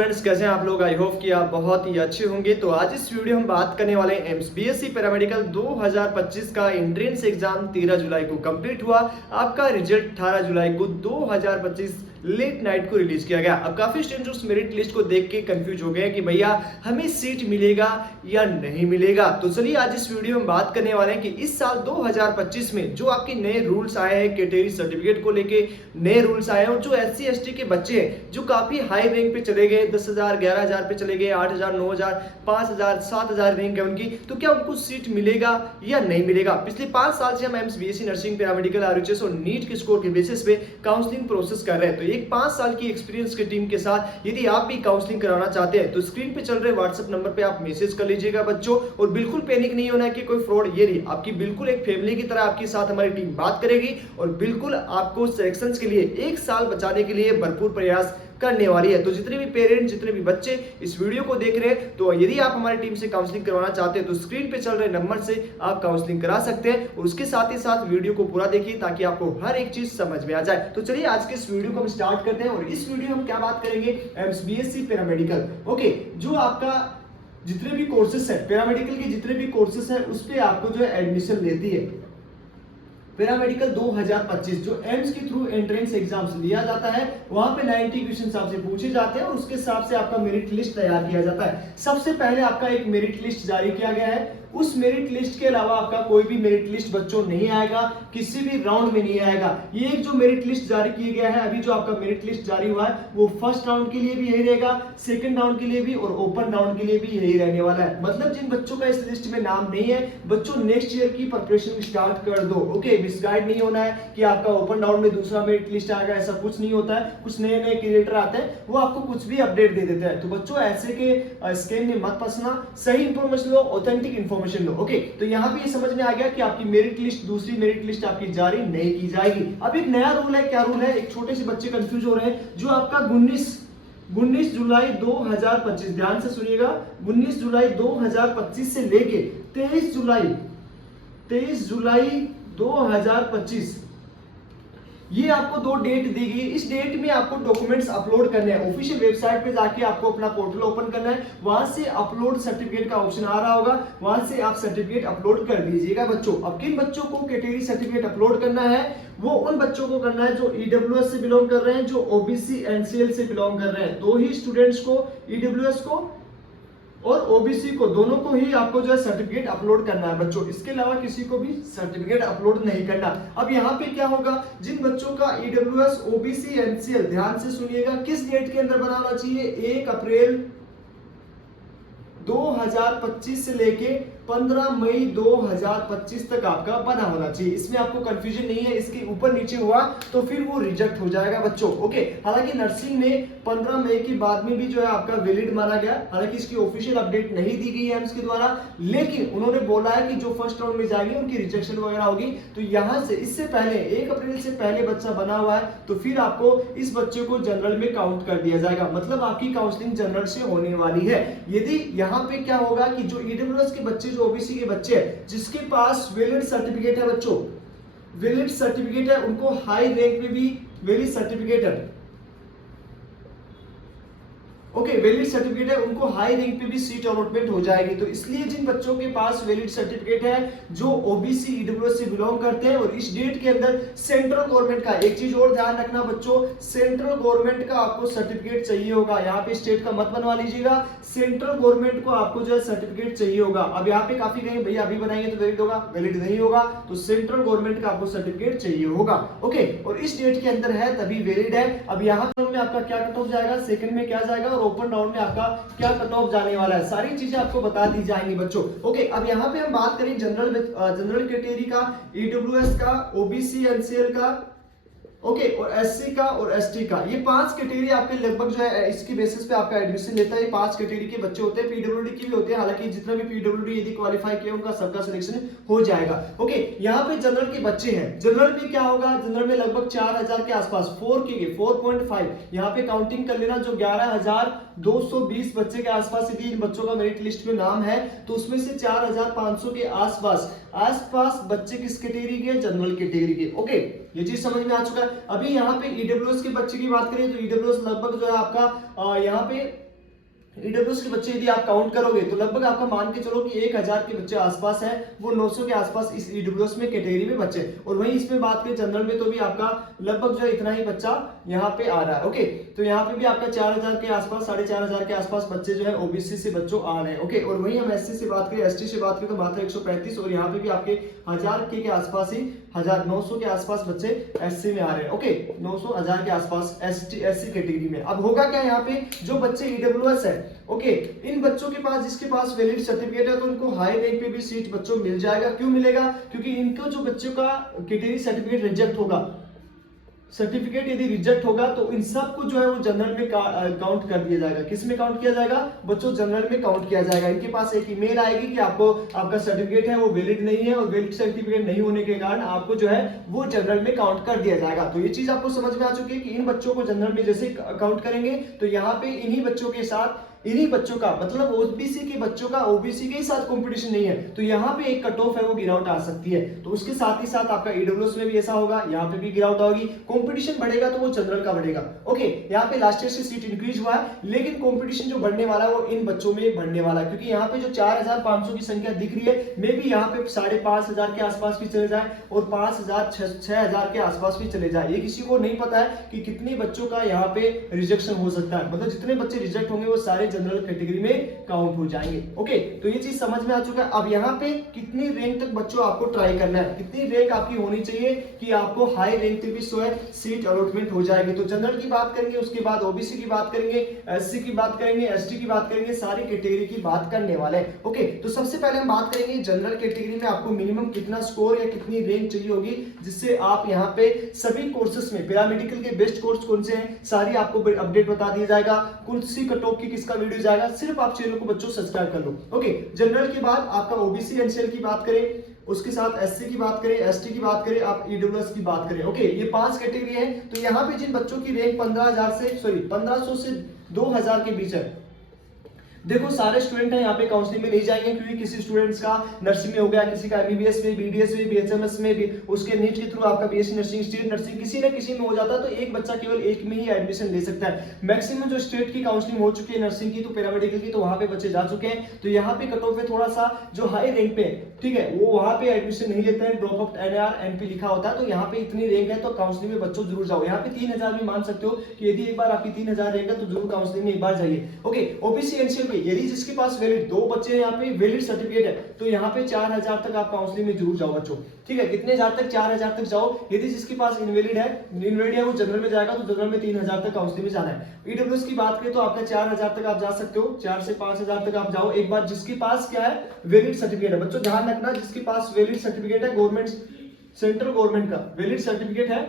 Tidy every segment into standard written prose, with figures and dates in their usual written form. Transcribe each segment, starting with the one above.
Friends, कैसे हैं आप लोग। आई होप कि आप बहुत ही अच्छे होंगे। तो आज इस वीडियो हम बात करने वाले हैं एम्स बीएससी पैरामेडिकल 2025 का एंट्रेंस एग्जाम 13 जुलाई को कंप्लीट हुआ। आपका रिजल्ट 18 जुलाई को 2025 लेट नाइट को रिलीज किया गया। अब काफी स्टूडेंट्स उस मेरिट लिस्ट को देख के कंफ्यूज हो गए कि भैया हमें सीट मिलेगा या नहीं मिलेगा। तो चलिए आज इस वीडियो में बात करने वाले हैं कि इस साल 2025 में जो आपके नए रूल्स आए हैं, कैटेगरी सर्टिफिकेट को लेके नए रूल्स आए हैं, और जो SC ST के बच्चे हैं जो काफी हाई रैंक पे चले गए, 10,000 11,000 पे चले गए, 8,000 9,000 5,000 7,000 रैंक है उनकी, तो क्या उनको सीट मिलेगा या नहीं मिलेगा। पिछले 5 साल से हम AIIMS BSc nursing, paramedical, RHS और नीट के स्कोर के बेसिस पे काउंसलिंग प्रोसेस कर रहे हैं। तो एक 5 साल की एक्सपीरियंस की टीम के साथ यदि आप भी काउंसलिंग कराना चाहते हैं तो स्क्रीन पे चल रहे व्हाट्सएप नंबर पे आप मैसेज कर लीजिएगा बच्चों। और बिल्कुल पैनिक नहीं होना है कि कोई फ्रॉड, ये नहीं, आपकी बिल्कुल एक फैमिली की तरह आपके साथ हमारी टीम बात करेगी और बिल्कुल आपको सिलेक्शंस के लिए 1 साल बचाने के लिए भरपूर प्रयास करने वाली है। तो जितने भी पेरेंट्स, जितने भी बच्चे इस वीडियो को देख रहे हैं, तो यदि आप हमारी टीम से काउंसलिंग करवाना चाहते हैं तो स्क्रीन पे चल रहे नंबर से आप काउंसलिंग करा सकते हैं। और उसके साथ ही साथ वीडियो को पूरा देखिए ताकि आपको हर एक चीज समझ में आ जाए। तो चलिए आज के इस वीडियो को हम स्टार्ट करते हैं। और इस वीडियो में हम क्या बात करेंगे, एम्स बीएससी पैरामेडिकल, ओके, जो आपका जितने भी कोर्सेस है, पैरामेडिकल के जितने भी कोर्सेस है, उस पर आपको जो है एडमिशन लेती है पैरामेडिकल 2025, जो एम्स के थ्रू एंट्रेंस एग्जाम्स लिया जाता है। वहां पे 90 क्वेश्चन आपसे पूछे जाते हैं और उसके हिसाब से आपका मेरिट लिस्ट तैयार किया जाता है। सबसे पहले आपका एक मेरिट लिस्ट जारी किया गया है। उस मेरिट लिस्ट के अलावा आपका कोई भी मेरिट लिस्ट बच्चों नहीं आएगा, किसी भी राउंड में नहीं आएगा। ये एक जो मेरिट लिस्ट जारी किया गया है, अभी जो आपका मेरिट लिस्ट जारी हुआ है, वो फर्स्ट राउंड के लिए भी यही रहेगा, सेकंड राउंड के लिए भी और ओपन राउंड के लिए भी यही रहने वाला है। मतलब जिन बच्चों का इस लिस्ट में नाम नहीं है, बच्चों नेक्स्ट ईयर की प्रिपरेशन स्टार्ट कर दो। ओके, मिसगाइड नहीं होना है कि आपका ओपन राउंड में दूसरा मेरिट लिस्ट आएगा, ऐसा कुछ नहीं होता है। कुछ नए नए क्रिएटर आते हैं, वो आपको कुछ भी अपडेट दे देते हैं। तो बच्चों ऐसे के स्कैम में मत फंसना, सही इंफॉर्मेशन लो, ऑथेंटिक इंफॉर्मेशन लो। ओके, तो यहां पे ये समझ में आ गया कि आपकी मेरिट लिस्ट, दूसरी मेरिट लिस्ट आपकी जारी नहीं की जाएगी। अब एक नया रूल है। क्या रूल है? एक छोटे से बच्चे कंफ्यूज हो रहे हैं। जो आपका 19 जुलाई 2025, ध्यान से सुनिएगा, 19 जुलाई 2025 से लेके 23 जुलाई 2025, ये आपको 2 डेट दी गई। इस डेट में आपको डॉक्यूमेंट्स अपलोड करने हैं। ऑफिशियल वेबसाइट पे जाके आपको अपना पोर्टल ओपन करना है, वहां से अपलोड सर्टिफिकेट का ऑप्शन आ रहा होगा, वहां से आप सर्टिफिकेट अपलोड कर दीजिएगा बच्चों। अब किन बच्चों को कैटेगरी सर्टिफिकेट अपलोड करना है? वो उन बच्चों को करना है जो ईडब्ल्यूएस से बिलोंग कर रहे हैं, जो ओबीसी एनसीएल से बिलोंग कर रहे हैं। 2 ही स्टूडेंट्स को, ईडब्ल्यूएस को और ओबीसी को, दोनों को ही आपको जो है सर्टिफिकेट अपलोड करना है बच्चों। इसके अलावा किसी को भी सर्टिफिकेट अपलोड नहीं करना। अब यहाँ पे क्या होगा, जिन बच्चों का ईडब्ल्यूएस, ओबीसी, एनसीएल, ध्यान से सुनिएगा, किस डेट के अंदर बनाना चाहिए? 1 अप्रैल 2025 से लेके 15 मई 2025 तक आपका बना होना चाहिए। इसमें आपको कंफ्यूजन नहीं है। इसके ऊपर नीचे हुआ तो फिर वो रिजेक्ट हो जाएगा बच्चों। ओके, हालांकि नर्सिंग में 15 मई के बाद में भी जो है आपका वैलिड माना गया। हालांकि इसकी ऑफिशियल अपडेट नहीं दी गई है एम्स के द्वारा, लेकिन उन्होंने बोला है कि जो फर्स्ट राउंड में जाएंगे उनकी रिजेक्शन वगैरह होगी। तो यहां से इससे पहले 1 अप्रैल से पहले बच्चा बना हुआ है तो फिर आपको इस बच्चे को जनरल में काउंट कर दिया जाएगा। मतलब आपकी काउंसलिंग जनरल से होने वाली है। यदि यहाँ पे क्या होगा कि जो ईडब्ल्यूएस के बच्चे, जो ओबीसी के बच्चे हैं, जिसके पास वैलिड सर्टिफिकेट है बच्चों, वैलिड सर्टिफिकेट है, उनको हाई रैंक में भी वैलिड सर्टिफिकेट है। ओके, वैलिड सर्टिफिकेट है, उनको हाई रैंक पे भी सीट अलॉटमेंट हो जाएगी। तो इसलिए जिन बच्चों के पास वैलिड सर्टिफिकेट है, जो ओबीसी ईडब्ल्यूएस से बिलोंग करते हैं, और इस डेट के अंदर सेंट्रल गवर्नमेंट का, एक चीज और ध्यान रखना बच्चों, सेंट्रल गवर्नमेंट का आपको सर्टिफिकेट चाहिए होगा। यहाँ पे स्टेट का मत बनवा लीजिएगा, सेंट्रल गवर्नमेंट को आपको जो है सर्टिफिकेट चाहिए होगा। अब यहाँ पे काफी कहेंगे भैया अभी बनाएंगे तो वैलिड होगा, वैलिड नहीं होगा, तो सेंट्रल गवर्नमेंट का आपको सर्टिफिकेट चाहिए होगा। ओके, और इस डेट के अंदर है तभी वैलिड है। अब यहाँ में आपका क्या कट ऑफ जाएगा, सेकंड में क्या जाएगा, और ओपन राउंड में आपका क्या कट ऑफ जाने वाला है, सारी चीजें आपको बता दी जाएंगी बच्चों। ओके, अब यहाँ पे हम बात करें जनरल कैटेगरी का, ईडब्ल्यूएस का, ओबीसी एनसीएल का, ओके, और एससी का और एसटी का। ये 5 कैटेगरी आपके लगभग जो है इसकी बेसिस पे आपका एडमिशन लेता है। ये 5 कैटेगरी के बच्चे होते हैं, पीडब्ल्यूडी की भी होते हैं। हालांकि जितना भी पीडब्ल्यूडी यदि क्वालिफाई किया उनका सबका सिलेक्शन हो जाएगा। ओके, यहाँ पे जनरल के बच्चे हैं। जनरल में क्या होगा, जनरल में लगभग 4000 के आसपास, 4.5 यहाँ पे काउंटिंग कर लेना, जो 11,220 बच्चे के आसपास यदि इन बच्चों का मेरिट लिस्ट में नाम है, तो उसमें से 4,500 के आसपास बच्चे किस कैटेगरी के? जनरल कैटेगरी के। ओके, ये चीज समझ में आ चुका है। अभी यहाँ पे ईडब्ल्यूएस के बच्चे की बात करें तो ईडब्ल्यूएस लगभग जो है आपका यहाँ पे ईडब्ल्यूएस के बच्चे यदि आप काउंट करोगे तो लगभग आपका मान के चलो कि 1000 के बच्चे आसपास है, वो 900 के आसपास इस ईडब्ल्यूएस में कैटेगरी में बच्चे। और वहीं इसमें बात करें जनरल में तो भी आपका लगभग जो है इतना ही बच्चा यहाँ पे आ रहा है। ओके, तो यहाँ पे भी आपका 4000 के आसपास 4500 के आसपास बच्चे जो है ओबीसी से बच्चों आ रहे हैं। ओके, और वहीं हम एससी से बात करें, एसटी से बात करें तो मात्र 135 और यहाँ पे भी आपके 1000 के आसपास ही 1900 के आसपास बच्चे एससी में आ रहे हैं। ओके, 900 1000 के आसपास एससी कैटेगरी में। अब होगा क्या यहाँ पे, जो बच्चे ईडब्ल्यूएस है, ओके, इन बच्चों के पास जिसके पास वैलिड सर्टिफिकेट है तो उनको हाई रैंक पे भी सीट बच्चों मिल जाएगा। क्यों मिलेगा? क्योंकि इनको जो बच्चों का कैटेगरी सर्टिफिकेट रिजेक्ट होगा, सर्टिफिकेट यदि रिजेक्ट होगा तो इन सबको जो है वो जनरल में काउंट कर दिया जाएगा। किस में काउंट किया जाएगा? बच्चों जनरल में काउंट किया जाएगा। इनके पास एक ईमेल आएगी कि आपको आपका सर्टिफिकेट है वो वैलिड नहीं है, और वैलिड सर्टिफिकेट नहीं होने के कारण आपको जो है वो जनरल में काउंट कर दिया जाएगा। तो ये चीज आपको समझ में आ चुकी है कि इन बच्चों को जनरल में जैसे काउंट करेंगे तो यहाँ पे इन्हीं बच्चों के साथ, इन्हीं बच्चों का मतलब ओबीसी के बच्चों का ओबीसी के साथ कंपटीशन नहीं है, तो यहाँ पे एक कट ऑफ है वो गिरावट आ सकती है। तो उसके साथ ही साथ आपका ईडब्ल्यूएस में भी ऐसा होगा, यहाँ पे भी गिरावट होगी। कंपटीशन बढ़ेगा तो वो जनरल का बढ़ेगा। ओके, यहाँ पे लास्ट ईयर से सीट इंक्रीज हुआ है, लेकिन कंपटीशन जो बढ़ने वाला है वो इन बच्चों में बढ़ने वाला है, क्योंकि यहाँ पे जो 4500 की संख्या दिख रही है, मे भी यहाँ पे 5500 के आसपास भी चले जाए और 5000 6000 के आसपास भी चले जाए। ये किसी को नहीं पता है कि कितने बच्चों का यहाँ पे रिजेक्शन हो सकता है, मतलब जितने बच्चे रिजेक्ट होंगे वो सारे जनरल कैटेगरी में काउंट हो जाएंगे। ओके, तो ये चीज समझ में आ चुका है। अब यहाँ पे कितनी रैंक तक बच्चों आपको ट्राई करना है, कितनी रैंक आपकी होनी चाहिए कि आपको हाई रैंक तक भी जो है सीट अलॉटमेंट हो जाएगी। तो जनरल की बात करेंगे, उसके बाद ओबीसी की बात करेंगे, एससी की बात करेंगे, एसटी की बात करेंगे, सारी कैटेगरी की बात करने वाले हैं। ओके, तो सबसे पहले हम बात करेंगे जनरल कैटेगरी में आपको मिनिमम कितना स्कोर या कितनी रैंक चाहिए होगी, जिससे आप यहाँ पे सभी कोर्सेस में पैरामेडिकल के बेस्ट कोर्स कौन से हैं सारी आपको अपडेट बता दिया जाएगा। कौन सी कट ऑफ की किसका वीडियो जाएगा, सिर्फ आप चैनल को बच्चों सब्सक्राइब कर लो। ओके, जनरल के बाद आपका ओबीसी एनसीएल की बात करें, उसके साथ एससी की बात करें, एसटी की बात करें, आप ईडब्ल्यूएस की बात करें। ओके, ये 5 कैटेगरी है। तो यहाँ पे जिन बच्चों की रैंक 1500 से 2000 के बीच है, देखो सारे स्टूडेंट हैं यहाँ पे काउंसलिंग में नहीं जाएंगे, क्योंकि किसी स्टूडेंट्स का नर्सिंग में हो गया, किसी का एमबीबीएस में, बीडीएस में, बीएचएमएस में भी, उसके नीट के थ्रू आपका बीएससी नर्सिंग, स्टेट नर्सिंग, किसी न किसी में हो जाता है, तो एक बच्चा केवल एक में ही एडमिशन ले सकता है। मैक्सिमम जो स्टेट की काउंसलिंग हो चुकी है नर्सिंग की, तो पैरामेडिकल की, तो वहां पे बच्चे जा चुके हैं। तो यहाँ पे कट ऑफ है थोड़ा सा जो हाई रैंक पे, ठीक है, वो वहां पे एडमिशन नहीं लेते हैं, ड्रॉप आउट एनआर एनपी लिखा होता है। तो यहाँ पे इतनी रैंक है तो काउंसलिंग में बच्चों जरूर जाओ। यहाँ पे 3000 भी मान सकते हो कि यदि एक बार आपकी 3000 रैंक है तो जरूर काउंसलिंग में एक बार जाइए। ओके, ओबीसी एनसीएल में यदि जिसके पास वैलिड 2 बच्चे हैं, यहाँ पे वैलिड सर्टिफिकेट है, तो यहाँ पे 4000 तक आप काउंसलिंग में जरूर जाओ बच्चों। ठीक है, कितने हजार तक? 4000 तक जाओ। यदि जिसके पास इनवैलिड है वो जनरल में जाएगा, तो जनरल में 3000 तक काउंसलिंग में जाना है। ईडब्ल्यूएस की बात करें तो आपका 4000 तक आप जा सकते हो, 4 से 5000 तक आप जाओ एक बार जिसके पास क्या है, वैलिड सर्टिफिकेट है। बच्चों ध्यान रखना, जिसके पास वैलिड सर्टिफिकेट है, गवर्नमेंट सेंट्रल गवर्नमेंट का वैलिड सर्टिफिकेट है,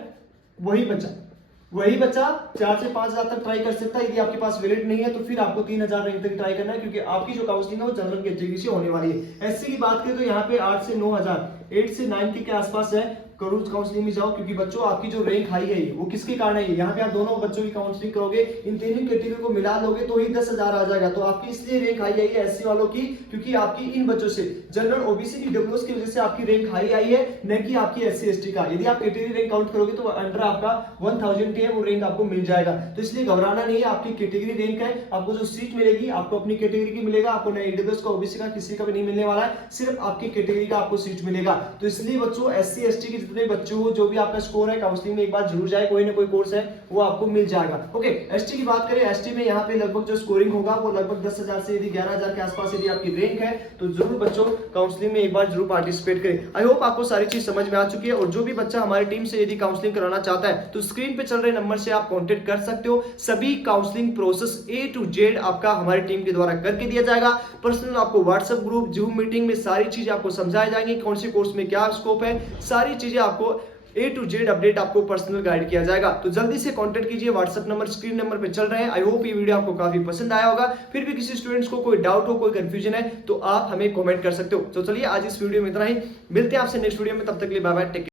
वही बच्चा 4 से 5000 तक ट्राई कर सकता है। यदि आपके पास वैलिड नहीं है तो फिर आपको 3000 रैंक तक ट्राई करना है, क्योंकि आपकी जो काउंसलिंग है वो जनरल कैटेगरी से होने वाली है। एससी की बात करें तो यहाँ पे 8 से 9000, 8 से 9 के आसपास है, करूज काउंसलिंग में जाओ, क्योंकि बच्चों आपकी जो रैंक हाई है वो किसके कारण है, यहाँ पे आप दोनों बच्चों की काउंसलिंग करोगे, इन तीनों कैटेगरी को मिला लोगे तो ही 10,000 आ जाएगा। तो आपकी इसलिए रैंक हाई आई है एससी वालों की, क्योंकि आपकी इन बच्चों से जनरल ओबीसी ईडब्ल्यूएस की वजह से आपकी रैंक हाई आई है, न कि आपकी एससी एसटी का। यदि आप कैटेगरी रैंक काउंट करोगे तो अंडर आपका 1000 है वो रैंक आपको मिल जाएगा। तो इसलिए घबराना नहीं है, आपकी कैटेगरी रैंक है, आपको जो सीट मिलेगी आपको अपनी कैटेगरी की मिलेगा, आपको न ईडब्ल्यूएस का ओबीसी का किसी का भी नहीं मिलने वाला है, सिर्फ आपकी कैटेगरी का आपको सीट मिलेगा। तो इसलिए बच्चों एससी एसटी के जितने बच्चे हो, जो भी आपका स्कोर है काउंसलिंग में एक बार जरूर जाए, कोई ना कोई कोर्स है वो आपको मिल जाएगा। ओके, एसटी की बात करें, एसटी में यहाँ पे लगभग जो स्कोरिंग होगा वो लगभग 10,000 से यदि 11,000 के आसपास यदि आपकी रैंक है, तो जरूर बच्चों काउंसलिंग में एक बार जरूर पार्टिसिपेट करें। आई होप आपको सारी चीज समझ में आ चुकी है, और जो भी बच्चा हमारी टीम से यदि काउंसलिंग कराना चाहता है तो स्क्रीन पे चल रहे नंबर से आप कॉन्टेक्ट कर सकते हो। सभी counselling process A to Z आपका हमारी टीम के द्वारा करके दिया जाएगा। पर्सनल आपको व्हाट्सएप ग्रुप, जूम मीटिंग में सारी चीजें आपको समझाई जाएंगी, कौन से कोर्स में क्या स्कोप है, सारी चीजें आपको A to Z अपडेट आपको पर्सनल गाइड किया जाएगा। तो जल्दी से कांटेक्ट कीजिए, व्हाट्सएप नंबर स्क्रीन नंबर पे चल रहे हैं। आई होप ये वीडियो आपको काफी पसंद आया होगा। फिर भी किसी स्टूडेंट्स को कोई डाउट हो, कोई कंफ्यूजन है तो आप हमें कमेंट कर सकते हो। तो चलिए आज इस वीडियो में इतना ही, मिलते हैं आपसे नेक्स्ट वीडियो में, तब तक के लिए बाय बाय, टेक केयर।